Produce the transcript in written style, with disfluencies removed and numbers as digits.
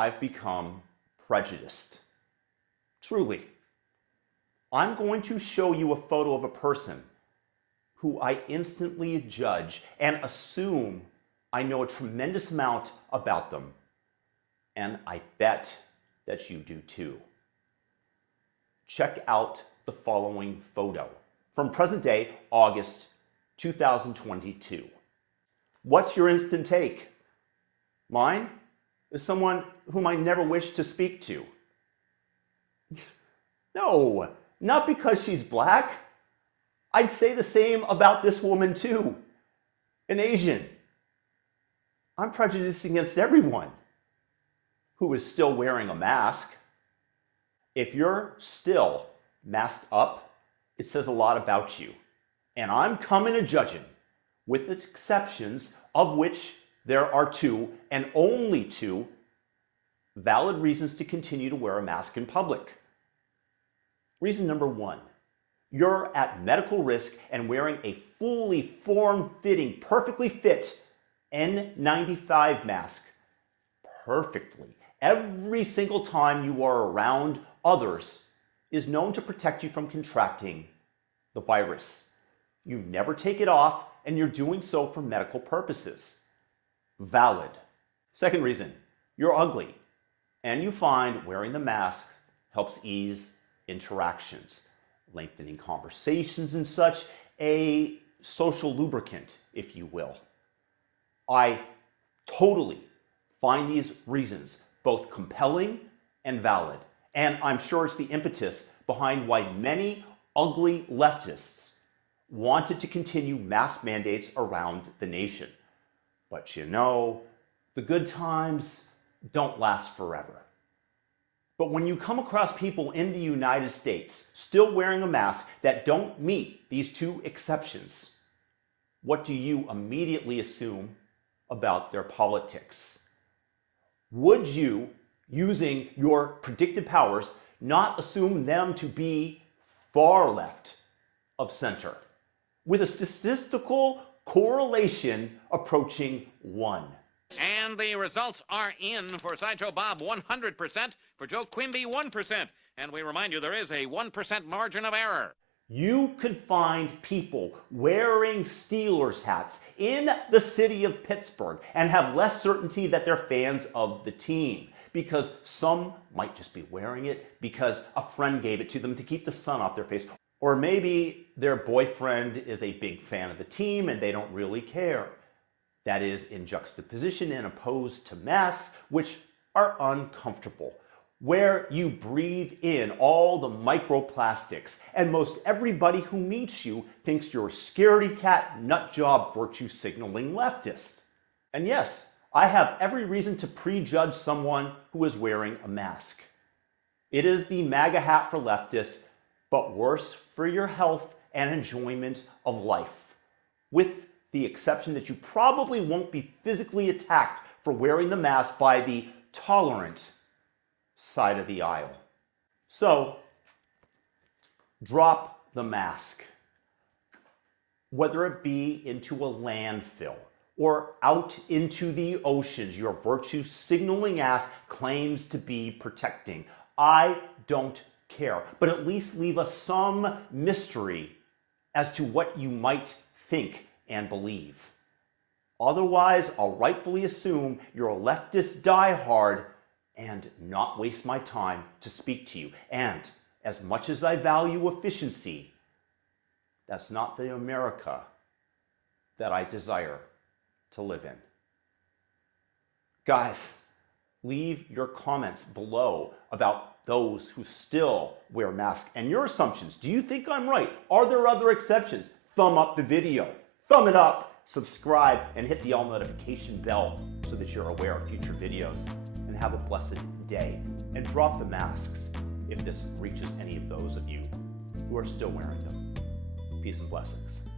I've become prejudiced. Truly. I'm going to show you a photo of a person who I instantly judge and assume I know a tremendous amount about them. And I bet that you do too. Check out the following photo from present day August 2022. What's your instant take? Mine is someone whom I never wish to speak to. No, not because she's black. I'd say the same about this woman too, an Asian. I'm prejudiced against everyone who is still wearing a mask. If you're still masked up, it says a lot about you. And I'm coming to judging, with the exceptions of which there are two, and only two, valid reasons to continue to wear a mask in public. Reason number one, you're at medical risk and wearing a fully form-fitting, perfectly fit N95 mask perfectly every single time you are around others is known to protect you from contracting the virus. You never take it off, and you're doing so for medical purposes. Valid. Second reason, you're ugly, and you find wearing the mask helps ease interactions, lengthening conversations and such, a social lubricant, if you will. I totally find these reasons both compelling and valid, and I'm sure it's the impetus behind why many ugly leftists wanted to continue mask mandates around the nation. But you know, the good times don't last forever. But when you come across people in the United States still wearing a mask that don't meet these two exceptions, what do you immediately assume about their politics? Would you, using your predictive powers, not assume them to be far left of center, with a statistical correlation approaching 1? And the results are in for Sideshow Bob 100%, for Joe Quimby 1%. And we remind you there is a 1% margin of error. You could find people wearing Steelers hats in the city of Pittsburgh and have less certainty that they're fans of the team, because some might just be wearing it because a friend gave it to them to keep the sun off their face. Or maybe their boyfriend is a big fan of the team and they don't really care. That is in juxtaposition and opposed to masks, which are uncomfortable, where you breathe in all the microplastics, and most everybody who meets you thinks you're a scaredy cat, nutjob, virtue signaling leftist. And yes, I have every reason to prejudge someone who is wearing a mask. It is the MAGA hat for leftists, but worse for your health and enjoyment of life, with the exception that you probably won't be physically attacked for wearing the mask by the tolerant side of the aisle. So, drop the mask. Whether it be into a landfill or out into the oceans your virtue signaling ass claims to be protecting, I don't care. But at least leave us some mystery as to what you might think and believe. Otherwise, I'll rightfully assume you're a leftist diehard and not waste my time to speak to you. And as much as I value efficiency, that's not the America that I desire to live in. Guys, leave your comments below about those who still wear masks and your assumptions. Do you think I'm right? Are there other exceptions? Thumb up the video. Thumb it up, subscribe, and hit the all notification bell so that you're aware of future videos. And have a blessed day. And drop the masks if this reaches any of those of you who are still wearing them. Peace and blessings.